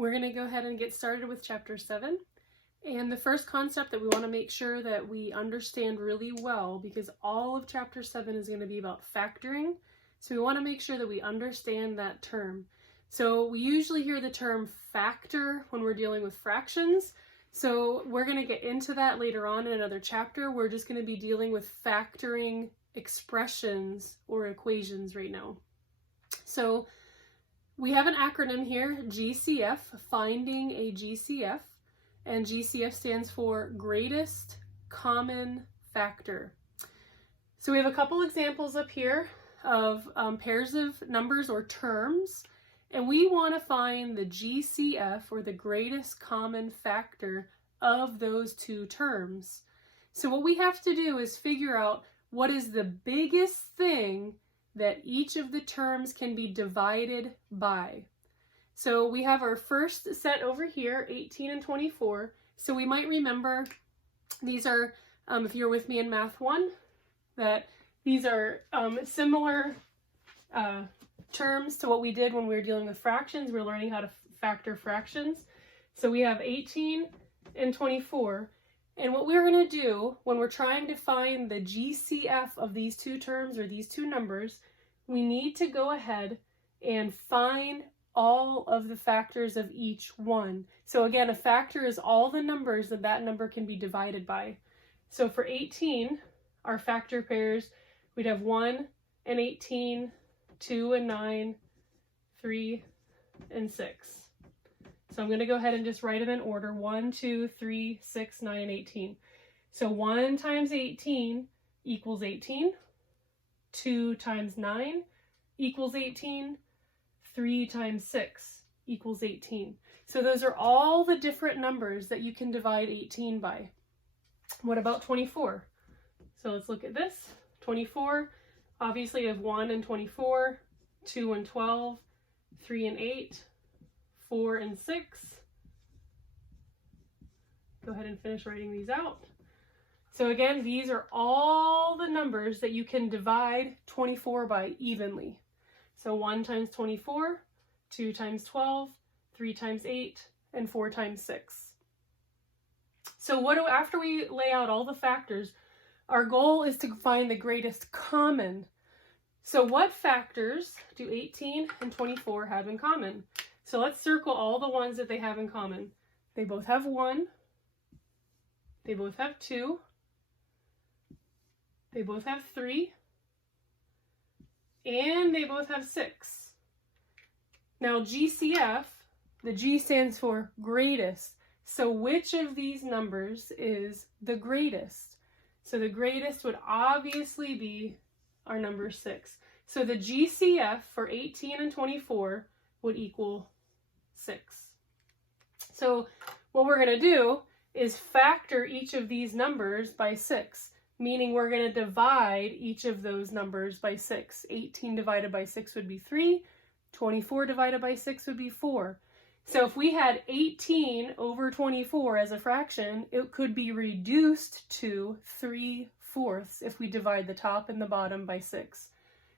We're going to go ahead and get started with chapter 7. And the first concept that we want to make sure that we understand really well, because all of chapter 7 is going to be about factoring. So we want to make sure that we understand that term. So we usually hear the term factor when we're dealing with fractions. So we're going to get into that later on in another chapter. We're just going to be dealing with factoring expressions or equations right now. So we have an acronym here, GCF, finding a GCF, and GCF stands for greatest common factor. So we have a couple examples up here of pairs of numbers or terms, and we want to find the GCF, or the greatest common factor, of those two terms. So what we have to do is figure out what is the biggest thing that each of the terms can be divided by. So we have our first set over here, 18 and 24. So we might remember these are, if you're with me in Math 1, that these are similar terms to what we did when we were dealing with fractions. We're learning how to factor fractions. So we have 18 and 24. And what we're going to do when we're trying to find the GCF of these two terms or these two numbers, we need to go ahead and find all of the factors of each one. So again, a factor is all the numbers that that number can be divided by. So for 18, our factor pairs, we'd have 1 and 18, 2 and 9, 3 and 6. So I'm going to go ahead and just write them in order. 1, 2, 3, 6, 9, and 18. So 1 times 18 equals 18. 2 times 9 equals 18. 3 times 6 equals 18. So those are all the different numbers that you can divide 18 by. What about 24? So let's look at this. 24, obviously you have 1 and 24, 2 and 12, 3 and 8, 4 and 6. Go ahead and finish writing these out. So again, these are all the numbers that you can divide 24 by evenly. So 1 times 24, 2 times 12, 3 times 8, and 4 times 6. So after we lay out all the factors, our goal is to find the greatest common. So what factors do 18 and 24 have in common? So let's circle all the ones that they have in common. They both have 1. They both have 2. They both have 3. And they both have 6. Now GCF, the G stands for greatest. So which of these numbers is the greatest? So the greatest would obviously be our number 6. So the GCF for 18 and 24 would equal 6. So what we're going to do is factor each of these numbers by 6, meaning we're going to divide each of those numbers by 6. 18 divided by 6 would be 3. 24 divided by 6 would be 4. So if we had 18 over 24 as a fraction, it could be reduced to 3/4 if we divide the top and the bottom by 6.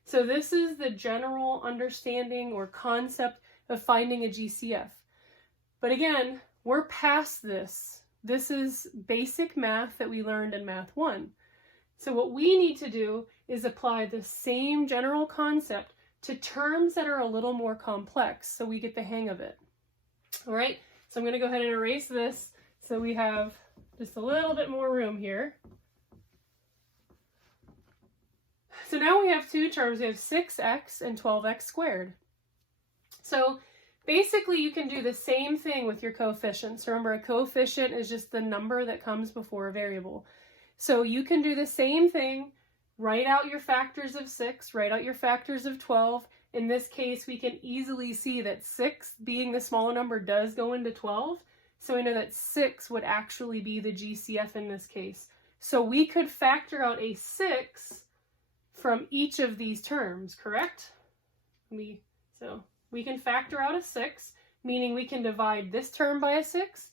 So this is the general understanding or concept of finding a GCF. But again, we're past this. This is basic math that we learned in Math 1. So what we need to do is apply the same general concept to terms that are a little more complex so we get the hang of it. All right, so I'm going to go ahead and erase this so we have just a little bit more room here. So now we have two terms. We have 6x and 12x squared. So basically you can do the same thing with your coefficients. Remember, a coefficient is just the number that comes before a variable. So you can do the same thing, write out your factors of 6, write out your factors of 12. In this case, we can easily see that 6, being the smaller number, does go into 12. So we know that 6 would actually be the GCF in this case. So we could factor out a 6 from each of these terms, correct? So we can factor out a 6, meaning we can divide this term by a 6,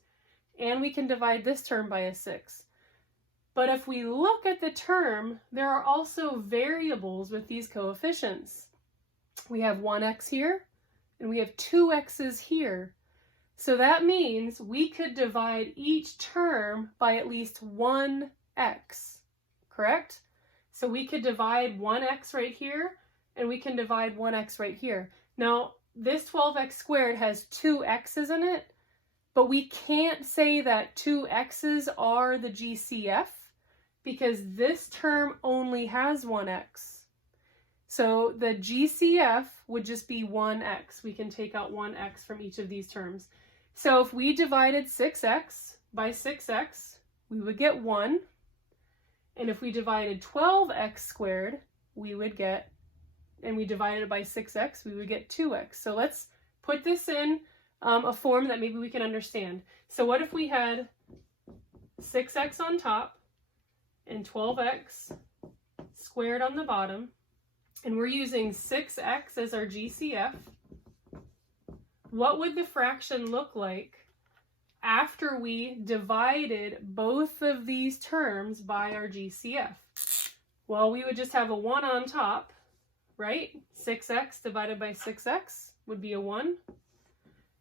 and we can divide this term by a 6. But if we look at the term, there are also variables with these coefficients. We have 1x here, and we have 2x's here. So that means we could divide each term by at least 1x, correct? So we could divide 1x right here, and we can divide 1x right here. Now, this 12x squared has 2 x's in it, but we can't say that 2 x's are the GCF because this term only has 1x. So the GCF would just be 1x. We can take out 1x from each of these terms. So if we divided 6x by 6x, we would get 1. And if we divided 12x squared, we would get, and we divided it by 6x, we would get 2x. So let's put this in a form that maybe we can understand. So what if we had 6x on top and 12x squared on the bottom, and we're using 6x as our GCF? What would the fraction look like after we divided both of these terms by our GCF? Well, we would just have a 1 on top, right? 6x divided by 6x would be a 1.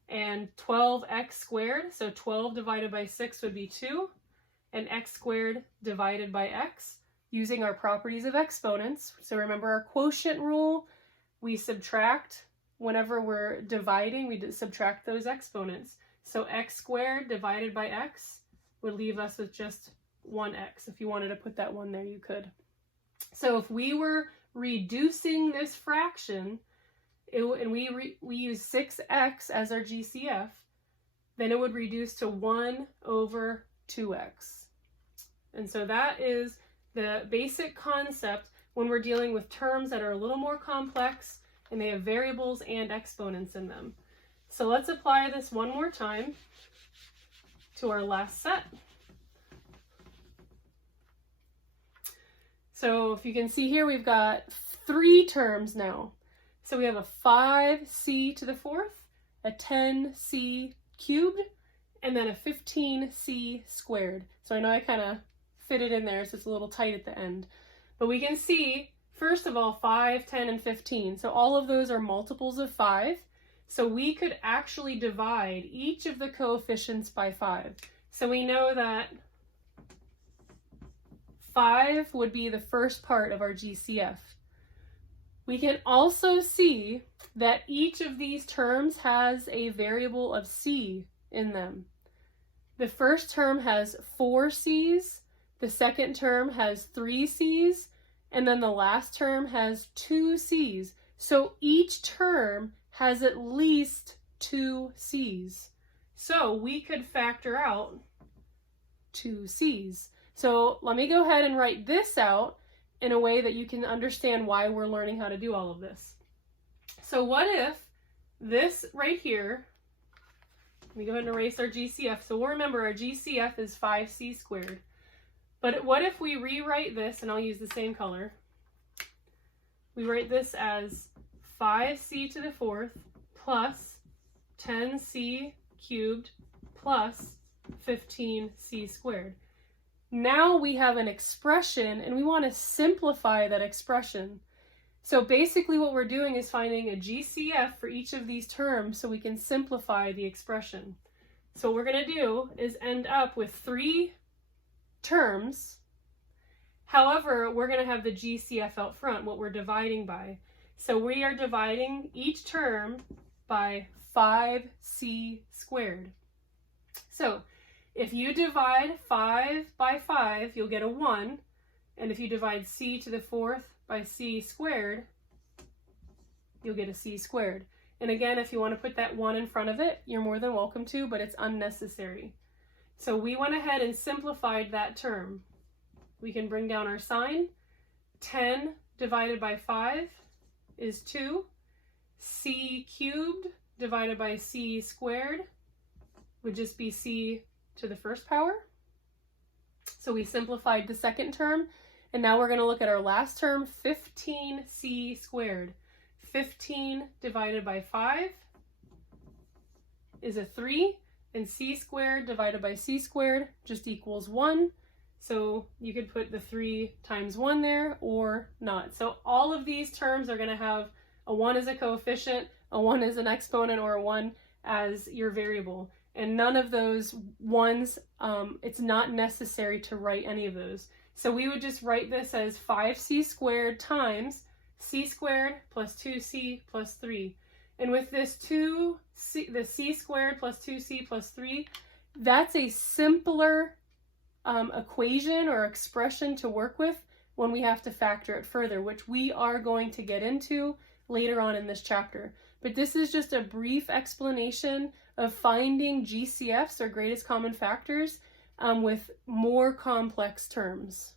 And 12x squared, so 12 divided by 6 would be 2. And x squared divided by x, using our properties of exponents. So remember our quotient rule, we subtract whenever we're dividing, we subtract those exponents. So x squared divided by x would leave us with just 1x. If you wanted to put that 1 there, you could. So if we were reducing this fraction, and we use 6x as our GCF, then it would reduce to 1 over 2x. And so that is the basic concept when we're dealing with terms that are a little more complex and they have variables and exponents in them. So let's apply this one more time to our last set. So if you can see here, we've got 3 terms now. So we have a 5c to the 4th, a 10c cubed, and then a 15c squared. So I know I kind of fit it in there, so it's a little tight at the end. But we can see, first of all, 5, 10, and 15. So all of those are multiples of 5. So we could actually divide each of the coefficients by 5. So we know that 5 would be the first part of our GCF. We can also see that each of these terms has a variable of c in them. The first term has 4 c's, the second term has 3 c's, and then the last term has 2 c's. So each term has at least 2 c's. So we could factor out 2 c's. So let me go ahead and write this out in a way that you can understand why we're learning how to do all of this. So what if this right here, let me go ahead and erase our GCF. So we'll remember our GCF is 5c squared. But what if we rewrite this, and I'll use the same color. We write this as 5c to the 4th plus 10c cubed plus 15c squared. Now we have an expression, and we want to simplify that expression. So basically what we're doing is finding a GCF for each of these terms so we can simplify the expression. So what we're going to do is end up with 3 terms. However, we're going to have the GCF out front, what we're dividing by. So we are dividing each term by 5c squared. So if you divide 5 by 5, you'll get a 1. And if you divide c to the 4th by c squared, you'll get a c squared. And again, if you want to put that 1 in front of it, you're more than welcome to, but it's unnecessary. So we went ahead and simplified that term. We can bring down our sign. 10 divided by 5 is 2. C cubed divided by c squared would just be c to the first power. So we simplified the second term, and now we're going to look at our last term, 15c squared. 15 divided by 5 is a 3, and c squared divided by c squared just equals 1. So you could put the 3 times 1 there or not. So all of these terms are going to have a 1 as a coefficient, a 1 as an exponent, or a 1 as your variable. And none of those ones, it's not necessary to write any of those. So we would just write this as 5c squared times c squared plus 2c plus 3. And with this the c squared plus 2c plus 3, that's a simpler equation or expression to work with when we have to factor it further, which we are going to get into later on in this chapter. But this is just a brief explanation of finding GCFs, or greatest common factors, with more complex terms.